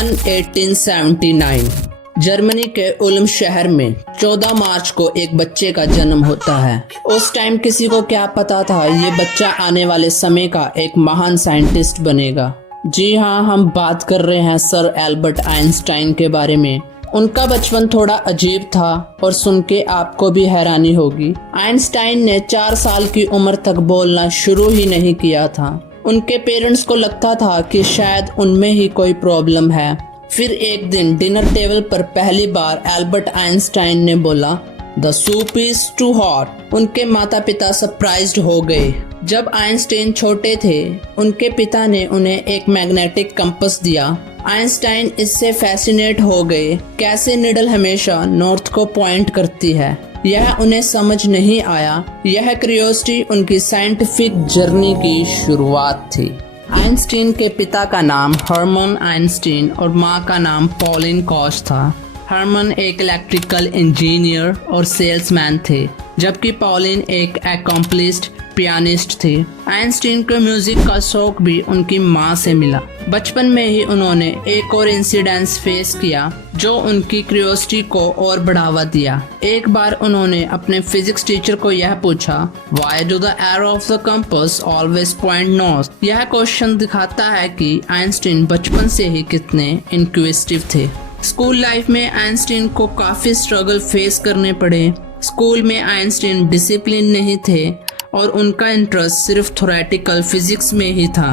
1879 Germany के उल्म शहर में 14 मार्च को एक बच्चे का जन्म होता है। उस टाइम किसी को क्या पता था ये बच्चा आने वाले समय का एक महान साइंटिस्ट बनेगा। जी हाँ, हम बात कर रहे हैं सर एल्बर्ट आइंस्टाइन के बारे में। उनका बचपन थोड़ा अजीब था और सुन के आपको भी हैरानी होगी। आइंस्टाइन ने 4 साल की उम्र तक बोलना शुरू ही नहीं किया था। उनके पेरेंट्स को लगता था कि शायद उनमें ही कोई प्रॉब्लम है। फिर एक दिन डिनर टेबल पर पहली बार एल्बर्ट आइंस्टाइन ने बोला, the soup is too hot. उनके माता पिता सरप्राइज्ड हो गए। जब आइंस्टाइन छोटे थे उनके पिता ने उन्हें एक मैग्नेटिक कंपास दिया। आइंस्टाइन इससे फैसिनेट हो गए, कैसे निडल हमेशा नॉर्थ को पॉइंट करती है यह उन्हें समझ नहीं आया। यह क्यूरियोसिटी उनकी साइंटिफिक जर्नी की शुरुआत थी। आइंस्टाइन के पिता का नाम हर्मन आइंस्टाइन और माँ का नाम पॉलिन कॉश था। हर्मन एक इलेक्ट्रिकल इंजीनियर और सेल्समैन थे, जबकि पॉलिन एक अकम्प्लिश्ड पियानिस्ट थी। आइंस्टाइन को म्यूजिक का शौक भी उनकी माँ से मिला। बचपन में ही उन्होंने एक और इंसिडेंस फेस किया जो उनकी क्यूरियोसिटी को और बढ़ावा दिया। एक बार उन्होंने अपने फिजिक्स टीचर को यह पूछा, Why do the arrow of the compass always point north? यह क्वेश्चन दिखाता है कि आइंस्टाइन बचपन से ही कितने इंक्विजिटिव थे। स्कूल लाइफ में आइंस्टाइन को काफी स्ट्रगल फेस करने पड़े। स्कूल में आइंस्टाइन डिसिप्लिन नहीं थे और उनका इंटरेस्ट सिर्फ थ्योरेटिकल फिजिक्स में ही था।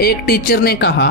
एक टीचर ने कहा,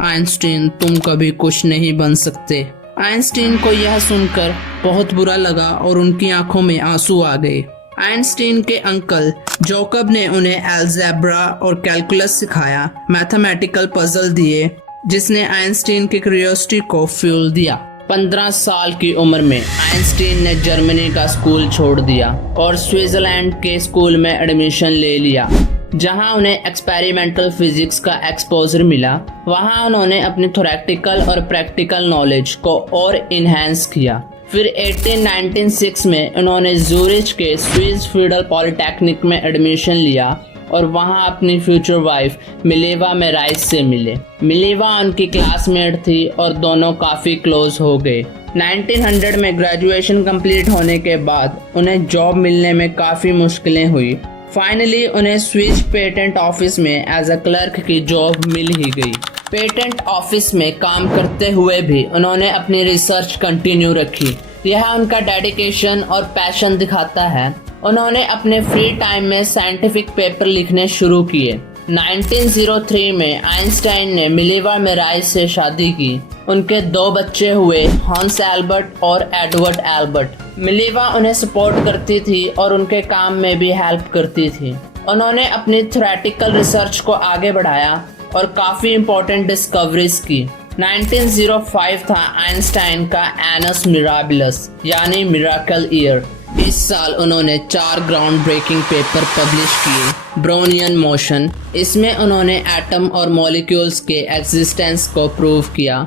आइंस्टाइन तुम कभी कुछ नहीं बन सकते। आइंस्टाइन को यह सुनकर बहुत बुरा लगा और उनकी आंखों में आंसू आ गए। आइंस्टाइन के अंकल जोकब ने उन्हें अलजेब्रा और कैलकुलस सिखाया, मैथमेटिकल पजल दिए, जिसने आइंस्टाइन की क्यूरियोसिटी को फ्यूल दिया। 15 साल की उम्र में आइंस्टाइन ने जर्मनी का स्कूल छोड़ दिया और स्विट्जरलैंड के स्कूल में एडमिशन ले लिया, जहां उन्हें एक्सपेरिमेंटल फिजिक्स का एक्सपोजर मिला। वहां उन्होंने अपनी थ्योरेटिकल और प्रैक्टिकल नॉलेज को और इन्हेंस किया। फिर 1896 में उन्होंने ज़ूरिच के स्विस फेडरल पॉलिटेक्निक में एडमिशन लिया और वहां अपनी फ्यूचर वाइफ मिलेवा मेराइस से मिले। मिलेवा उनकी क्लासमेट थी और दोनों काफ़ी क्लोज हो गए। 1900 में ग्रेजुएशन कंप्लीट होने के बाद उन्हें जॉब मिलने में काफ़ी मुश्किलें हुई। फाइनली उन्हें स्विस पेटेंट ऑफिस में एज अ क्लर्क की जॉब मिल ही गई। पेटेंट ऑफिस में काम करते हुए भी उन्होंने अपनी रिसर्च कंटिन्यू रखी। यह उनका डेडिकेशन और पैशन दिखाता है। उन्होंने अपने फ्री टाइम में साइंटिफिक पेपर लिखने शुरू किए। 1903 में आइंस्टाइन ने मिलेवा मेराइस से शादी की। उनके 2 बच्चे हुए, हॉन्स एल्बर्ट और एडवर्ड एल्बर्ट। मिलेवा उन्हें सपोर्ट करती थी और उनके काम में भी हेल्प करती थी। उन्होंने अपनी थ्योरेटिकल रिसर्च को आगे बढ़ाया और काफ़ी इम्पोर्टेंट डिस्कवरीज की। 1905 था आइंस्टाइन का एनस मिराबिलस यानी मिराकल ईयर। इस साल उन्होंने 4 ग्राउंड ब्रेकिंग पेपर पब्लिश किए। ब्रोनियन मोशन, इसमें उन्होंने एटम और मॉलिक्यूल्स के एग्जिस्टेंस को प्रूव किया।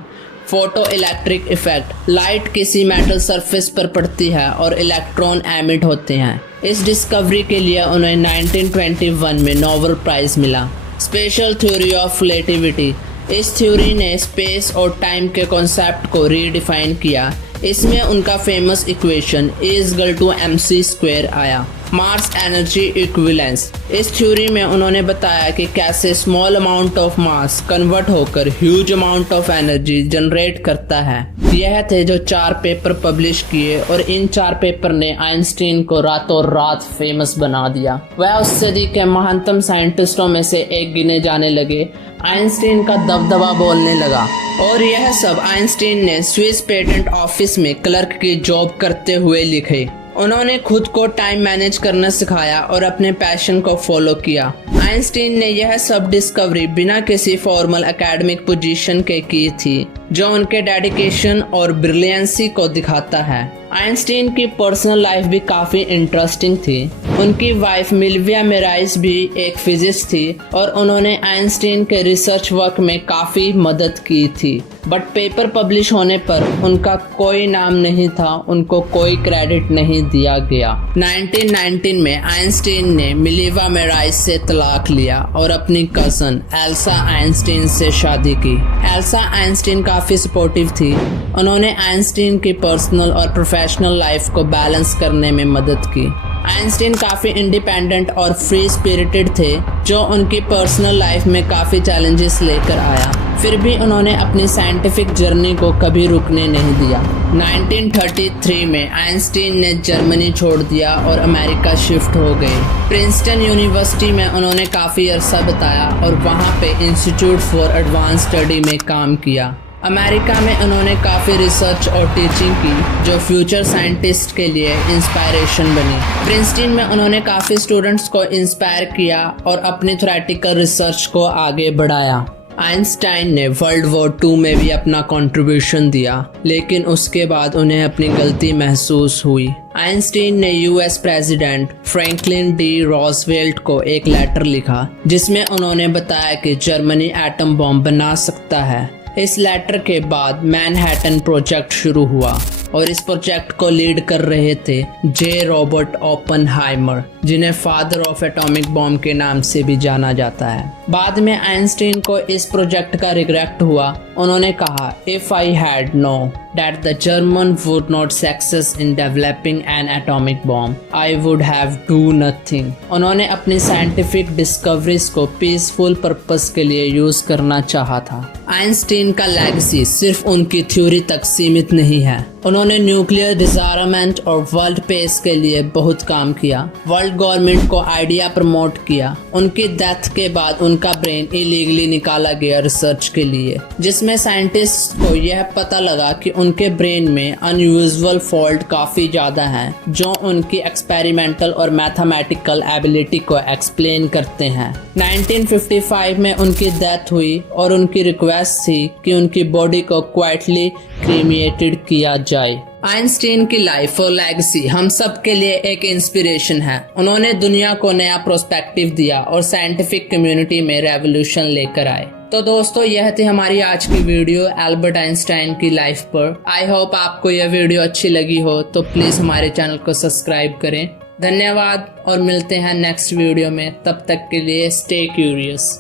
फोटो इलेक्ट्रिक इफेक्ट, लाइट किसी मेटल सरफेस पर पड़ती है और इलेक्ट्रॉन एमिट होते हैं। इस डिस्कवरी के लिए उन्हें 1921 में नोबेल प्राइज मिला। स्पेशल थ्योरी ऑफ रिलेटिविटी, इस थ्योरी ने स्पेस और टाइम के कॉन्सेप्ट को रीडिफाइन किया। इसमें उनका फेमस इक्वेशन E=mc² आया। मास एनर्जी इक्विवेलेंस, इस थ्योरी में उन्होंने बताया कि कैसे small amount of mass convert होकर huge amount of energy generate करता है। यह थे जो 4 पेपर पब्लिश किए और इन 4 पेपर ने आइंस्टाइन को रातों रात फेमस बना दिया। वह उस सदी के महानतम साइंटिस्टों में से एक गिने जाने लगे। आइंस्टाइन का दबदबा बोलने लगा और यह सब आइंस्टाइन ने स्विस पेटेंट ऑफिस में क्लर्क की जॉब करते हुए लिखे। उन्होंने खुद को टाइम मैनेज करना सिखाया और अपने पैशन को फॉलो किया। आइंस्टाइन ने यह सब डिस्कवरी बिना किसी फॉर्मल एकेडमिक पोजीशन के की थी, जो उनके डेडिकेशन और ब्रिलियंसी को दिखाता है। आइंस्टाइन की पर्सनल लाइफ भी काफ़ी इंटरेस्टिंग थी। उनकी वाइफ मिल्विया मेराइस भी एक फिजिस्ट थी और उन्होंने आइंस्टीन के रिसर्च वर्क में काफ़ी मदद की थी, बट पेपर पब्लिश होने पर उनका कोई नाम नहीं था, उनको कोई क्रेडिट नहीं दिया गया। 1919 में आइंस्टीन ने मिल्विया मेराइस से तलाक लिया और अपनी कज़न एल्सा आइंस्टीन से शादी की। एल्सा आइंस्टीन काफ़ी सपोर्टिव थी। उन्होंने आइंस्टीन की पर्सनल और प्रोफेशनल लाइफ को बैलेंस करने में मदद की। आइंस्टीन काफ़ी इंडिपेंडेंट और फ्री स्पिरिटेड थे, जो उनकी पर्सनल लाइफ में काफ़ी चैलेंजेस लेकर आया। फिर भी उन्होंने अपनी साइंटिफिक जर्नी को कभी रुकने नहीं दिया। 1933 में आइंस्टीन ने जर्मनी छोड़ दिया और अमेरिका शिफ्ट हो गए। प्रिंसटन यूनिवर्सिटी में उन्होंने काफ़ी अरसा बिताया और वहाँ पे इंस्टीट्यूट फॉर एडवांस स्टडी में काम किया। अमेरिका में उन्होंने काफ़ी रिसर्च और टीचिंग की, जो फ्यूचर साइंटिस्ट के लिए इंस्पायरेशन बनी। प्रिंसटन में उन्होंने काफ़ी स्टूडेंट्स को इंस्पायर किया और अपनी थ्योरेटिकल रिसर्च को आगे बढ़ाया। आइंस्टाइन ने वर्ल्ड वॉर 2 में भी अपना कंट्रीब्यूशन दिया, लेकिन उसके बाद उन्हें अपनी गलती महसूस हुई। आइंस्टीन ने यूएस प्रेसिडेंट फ्रैंकलिन डी रॉजवेल्ट को एक लेटर लिखा, जिसमें उन्होंने बताया कि जर्मनी एटम बॉम्ब बना सकता है। इस लेटर के बाद मैनहट्टन प्रोजेक्ट शुरू हुआ और इस प्रोजेक्ट को लीड कर रहे थे जे रॉबर्ट ओपेनहाइमर, जिन्हें फादर ऑफ एटॉमिक बॉम्ब के नाम से भी जाना जाता है। बाद में आइंस्टीन को इस प्रोजेक्ट का रिग्रेट हुआ। उन्होंने कहा, if I had know that the German would not success in developing an atomic bomb, I would have do nothing. उन्होंने अपनी साइंटिफिक डिस्कवरीज को पीसफुल पर्पस के लिए यूज करना चाहा था। आइंस्टीन का लेगेसी सिर्फ उनकी थ्योरी तक सीमित नहीं है। उन्होंने न्यूक्लियर डिसआर्ममेंट और वर्ल्ड पीस के लिए बहुत काम किया। वर्ल्ड गवर्नमेंट को आइडिया प्रमोट किया। उनकी डेथ के बाद उनका ब्रेन इलीगली निकाला गया रिसर्च के लिए, जिसमें साइंटिस्ट को यह पता लगा कि उनके ब्रेन में अनयूजुअल फॉल्ट काफ़ी ज़्यादा हैं, जो उनकी एक्सपेरिमेंटल और मैथमेटिकल एबिलिटी को एक्सप्लेन करते हैं। 1955 में उनकी डेथ हुई और उनकी रिक्वेस्ट थी कि उनकी बॉडी को क्वाइटली क्रीमेटेड किया जाए। आइंस्टीन की लाइफ और लेगेसी हम सब के लिए एक इंस्पिरेशन है। उन्होंने दुनिया को नया प्रोस्पेक्टिव दिया और साइंटिफिक कम्युनिटी में रेवोल्यूशन लेकर आए। तो दोस्तों, यह थी हमारी आज की वीडियो एल्बर्ट आइंस्टाइन की लाइफ पर। आई होप आपको यह वीडियो अच्छी लगी हो, तो प्लीज़ हमारे चैनल को सब्सक्राइब करें। धन्यवाद और मिलते हैं नेक्स्ट वीडियो में। तब तक के लिए स्टे क्यूरियस।